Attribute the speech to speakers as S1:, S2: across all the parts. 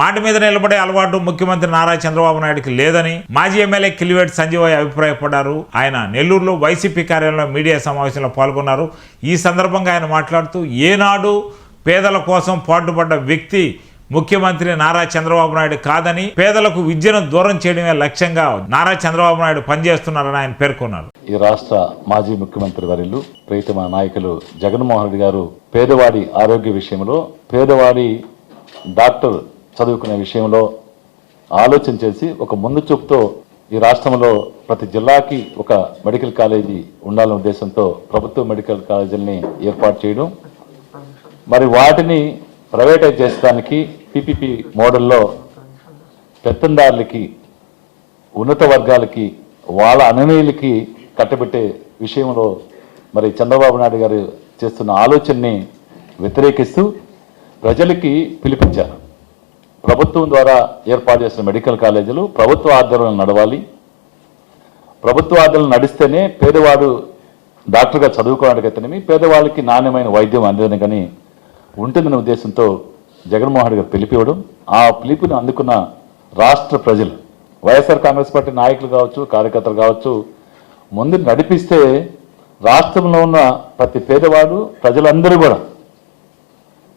S1: మాట మీద నిలబడే అలవాటు ముఖ్యమంత్రి నారా చంద్రబాబు నాయుడుకి లేదని మాజీ ఎమ్మెల్యే కిలివేటి సంజీవయ్య అభిప్రాయపడ్డారు. ఆయన నెల్లూరులో వైసీపీ కార్యాలయంలో మీడియా సమావేశంలో పాల్గొన్నారు. ఈ సందర్భంగా ఆయన మాట్లాడుతూ ఏనాడు పేదల కోసం పాటుపడ్డ వ్యక్తి ముఖ్యమంత్రి నారా చంద్రబాబు నాయుడు కాదని పేదలకు విద్యను దూరం చేయడమే లక్ష్యంగా నారా చంద్రబాబు నాయుడు పనిచేస్తున్నారని ఆయన పేర్కొన్నారు.
S2: ఈ రాష్ట్ర మాజీ ముఖ్యమంత్రి వర్యులు ప్రీతమ నాయకులు జగన్మోహన్ రెడ్డి గారు పేదవాడి ఆరోగ్య విషయంలో పేదవాడి డాక్టర్ చదువుకునే విషయంలో ఆలోచన చేసి ఒక ముందు చూపుతో ఈ రాష్ట్రంలో ప్రతి జిల్లాకి ఒక మెడికల్ కాలేజీ ఉండాలనే ఉద్దేశంతో ప్రభుత్వ మెడికల్ కాలేజీలని ఏర్పాటు చేయడం మరి వాటిని ప్రైవేటైజ్ చేసడానికి పీపీపీ మోడల్లో పెత్తందారులకి ఉన్నత వర్గాలకి వాళ్ళ అనునీయులకి కట్టబెట్టే విషయంలో మరి చంద్రబాబు నాయుడు గారు చేస్తున్న ఆలోచనని వ్యతిరేకిస్తూ ప్రజలకి పిలిపించారు. ప్రభుత్వం ద్వారా ఏర్పాటు చేసిన మెడికల్ కాలేజీలు ప్రభుత్వ ఆధ్వర్యంలో నడవాలి. ప్రభుత్వ ఆధ్వర్యంలో నడిస్తేనే పేదవాడు డాక్టర్గా చదువుకోవడానికి పేదవాళ్ళకి నాణ్యమైన వైద్యం అందేదని కానీ ఉంటుందనే ఉద్దేశంతో జగన్మోహన్ రెడ్డి గారు పిలిపివ్వడం ఆ పిలుపుని అందుకున్న రాష్ట్ర ప్రజలు వైఎస్ఆర్ కాంగ్రెస్ పార్టీ నాయకులు కావచ్చు కార్యకర్తలు కావచ్చు ముందు నడిపిస్తే రాష్ట్రంలో ఉన్న ప్రతి పేదవాడు ప్రజలందరూ కూడా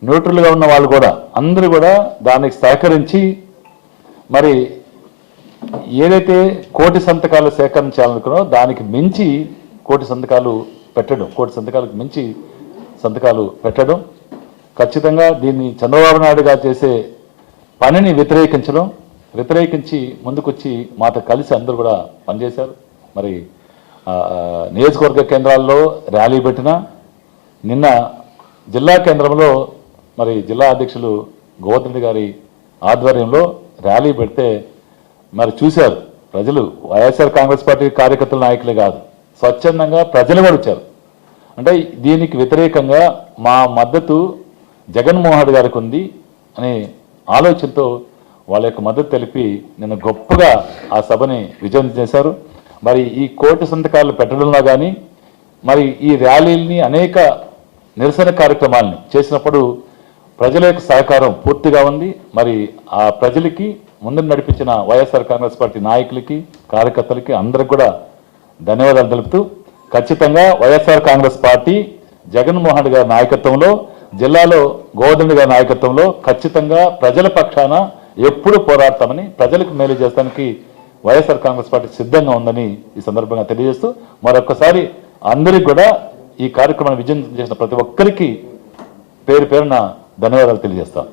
S2: న్యూట్రల్గా ఉన్న వాళ్ళు కూడా అందరూ కూడా దానికి సహకరించి మరి ఏదైతే కోటి సంతకాలు సేకరించాలనుకున్నారో దానికి మించి కోటి సంతకాలు పెట్టడం కోటి సంతకాలకు మించి సంతకాలు పెట్టడం ఖచ్చితంగా దీన్ని చంద్రబాబు నాయుడు గారు చేసే పనిని వ్యతిరేకించడం వ్యతిరేకించి ముందుకొచ్చి మాతో కలిసి అందరూ కూడా పనిచేశారు. మరి నియోజకవర్గ కేంద్రాల్లో ర్యాలీ పెట్టినా నిన్న జిల్లా కేంద్రంలో మరి జిల్లా అధ్యక్షులు గోవర్ధన్ గారి ఆధ్వర్యంలో ర్యాలీ పెడితే మరి చూశారు ప్రజలు వైఎస్ఆర్ కాంగ్రెస్ పార్టీ కార్యకర్తల నాయకులే కాదు స్వచ్ఛందంగా ప్రజలు కూడా వచ్చారు. అంటే దీనికి వ్యతిరేకంగా మా మద్దతు జగన్మోహన్ రెడ్డి గారికి ఉంది అనే ఆలోచనతో వాళ్ళ యొక్క మద్దతు తెలిపి నిన్న గొప్పగా ఆ సభని విజయం చేశారు. మరి ఈ కోటి సంతకాలు పెట్టడంలో కానీ మరి ఈ ర్యాలీల్ని అనేక నిరసన కార్యక్రమాల్ని చేసినప్పుడు ప్రజల యొక్క సహకారం పూర్తిగా ఉంది. మరి ఆ ప్రజలకి ముందు నడిపించిన వైఎస్ఆర్ కాంగ్రెస్ పార్టీ నాయకులకి కార్యకర్తలకి అందరికి కూడా ధన్యవాదాలు తెలుపుతూ ఖచ్చితంగా YSR Congress party Jaganmohan Reddy గారి నాయకత్వంలో జిల్లాలో గోవర్ధన్ గారి నాయకత్వంలో ఖచ్చితంగా ప్రజల పక్షాన ఎప్పుడు పోరాడతామని ప్రజలకు మేలు చేస్తానికి వైఎస్ఆర్ కాంగ్రెస్ పార్టీ సిద్ధంగా ఉందని ఈ సందర్భంగా తెలియజేస్తూ మరొకసారి అందరికి కూడా ఈ కార్యక్రమాన్ని విజయం చేసిన ప్రతి ఒక్కరికి పేరు పేరున ధన్యవాదాలు తెలియజేస్తాం